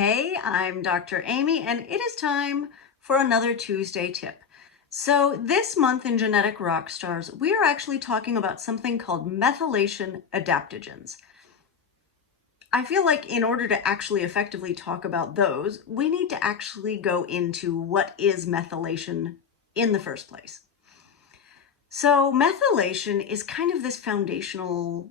Hey, I'm Dr. Amy, and it is time for another Tuesday tip. So this month in Genetic Rockstars, we are actually talking about something called methylation adaptogens. I feel like in order to actually effectively talk about those, we need to actually go into what is methylation in the first place. So methylation is kind of this foundational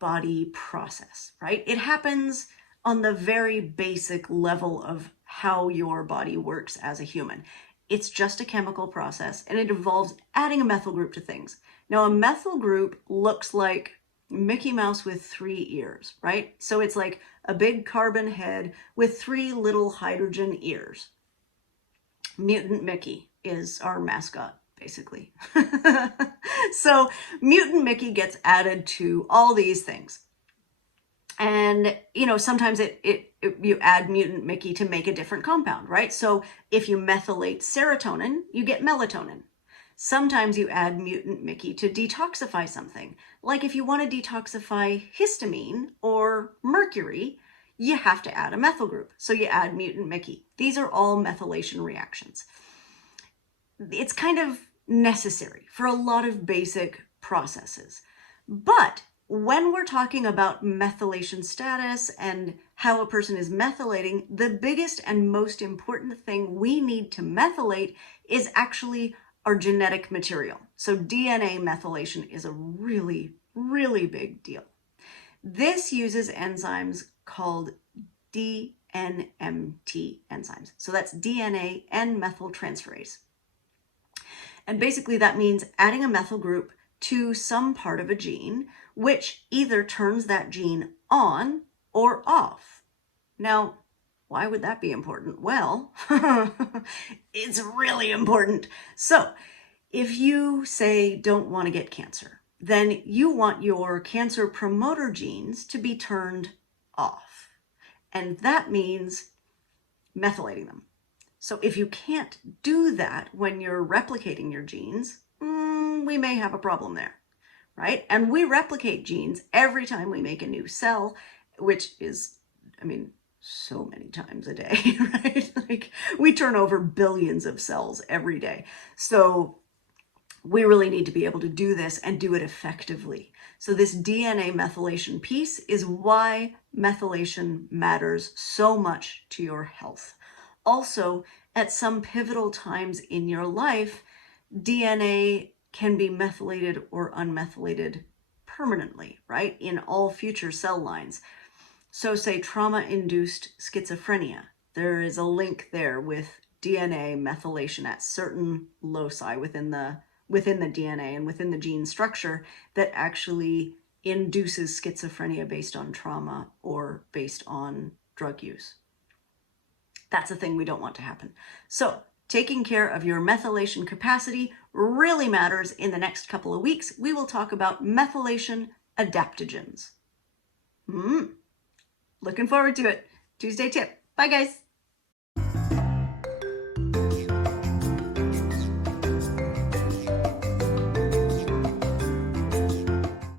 body process, right? It happens on the very basic level of how your body works as a human. It's just a chemical process, and it involves adding a methyl group to things. Now, a methyl group looks like Mickey Mouse with 3 ears, right? So it's like a big carbon head with 3 little hydrogen ears. Mutant Mickey is our mascot, basically. So Mutant Mickey gets added to all these things. And, sometimes you add Mutant Mickey to make a different compound, right? So if you methylate serotonin, you get melatonin. Sometimes you add Mutant Mickey to detoxify something. Like if you want to detoxify histamine or mercury, you have to add a methyl group. So you add Mutant Mickey. These are all methylation reactions. It's kind of necessary for a lot of basic processes. But when we're talking about methylation status and how a person is methylating, the biggest and most important thing we need to methylate is actually our genetic material. So DNA methylation is a really, really big deal. This uses enzymes called DNMT enzymes. So that's DNA N-methyltransferase. And basically that means adding a methyl group to some part of a gene, which either turns that gene on or off. Now, why would that be important? Well, it's really important. So if you say don't want to get cancer, then you want your cancer promoter genes to be turned off. And that means methylating them. So if you can't do that when you're replicating your genes, we may have a problem there, right? And we replicate genes every time we make a new cell, which is, so many times a day, right? Like we turn over billions of cells every day. So we really need to be able to do this and do it effectively. So this DNA methylation piece is why methylation matters so much to your health. Also, at some pivotal times in your life, DNA can be methylated or unmethylated permanently, right? In all future cell lines. So say trauma-induced schizophrenia, there is a link there with DNA methylation at certain loci within the DNA and within the gene structure that actually induces schizophrenia based on trauma or based on drug use. That's a thing we don't want to happen. So taking care of your methylation capacity really matters. In the next couple of weeks, we will talk about methylation adaptogens. Looking forward to it. Tuesday tip. Bye, guys.